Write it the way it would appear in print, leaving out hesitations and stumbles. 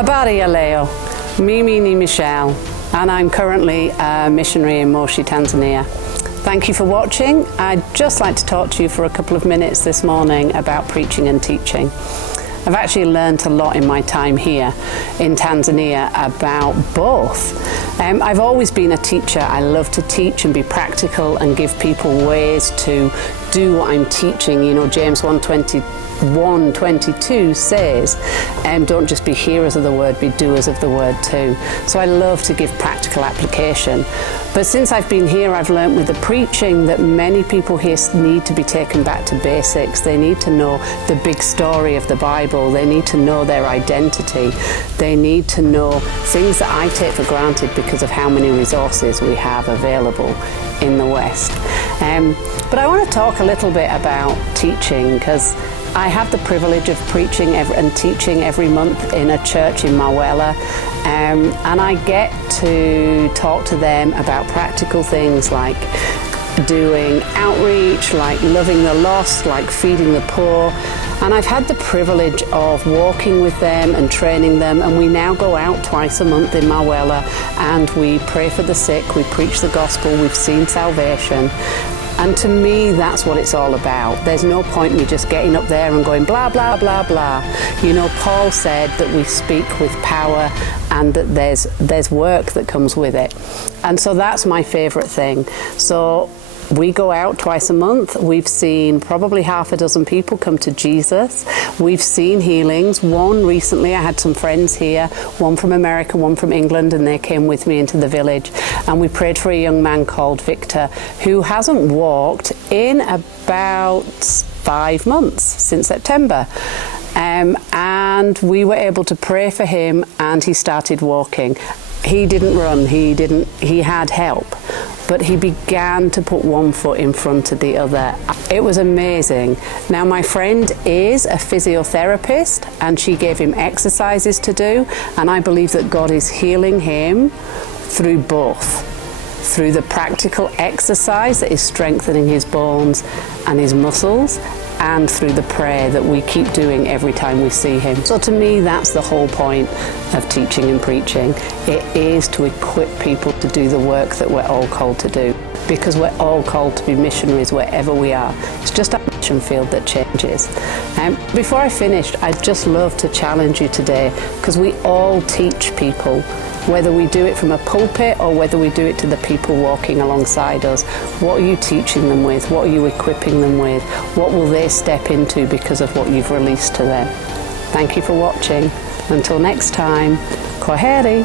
Habari ya leo, mimi ni Michelle, and I'm currently a missionary in Moshi, Tanzania. Thank you for watching. I'd just like to talk to you for a couple of minutes this morning about preaching and teaching. I've actually learned a lot in my time here in Tanzania about both. I've always been a teacher. I love to teach and be practical and give people ways to do what I'm teaching. You know, James 1:22 says, don't just be hearers of the word, be doers of the word too. So I love to give practical application. But since I've been here, I've learned with the preaching that many people here need to be taken back to basics. They need to know the big story of the Bible. They need to know their identity. They need to know things that I take for granted because of how many resources we have available in the West. But I want to talk a little bit about teaching, because I have the privilege of preaching and teaching every month in a church in Mawela, and I get to talk to them about practical things like doing outreach, like loving the lost, like feeding the poor. And I've had the privilege of walking with them and training them, and we now go out twice a month in Mawela and we pray for the sick, we preach the gospel, we've seen salvation. And to me, that's what it's all about. There's no point in me just getting up there and going blah, blah, blah, blah. You know, Paul said that we speak with power and that there's work that comes with it. And so that's my favorite thing. So we go out twice a month. We've seen probably half a dozen people come to Jesus. We've seen healings. One recently, I had some friends here, one from America, one from England, and they came with me into the village. And we prayed for a young man called Victor, who hasn't walked in about 5 months, since September. And we were able to pray for him, and he started walking. He didn't run, he had help, but he began to put one foot in front of the other. It was amazing. Now, my friend is a physiotherapist, and she gave him exercises to do, and I believe that God is healing him through both. Through the practical exercise that is strengthening his bones and his muscles, and through the prayer that we keep doing every time we see him. So to me, that's the whole point of teaching and preaching. It is to equip people to do the work that we're all called to do, because we're all called to be missionaries wherever we are. It's just our mission field that changes. Before I finished, I'd just love to challenge you today, because we all teach people, whether we do it from a pulpit or whether we do it to the people walking alongside us. What are you teaching them with? What are you equipping them with? What will they step into because of what you've released to them? Thank you for watching. Until next time, kwaheri.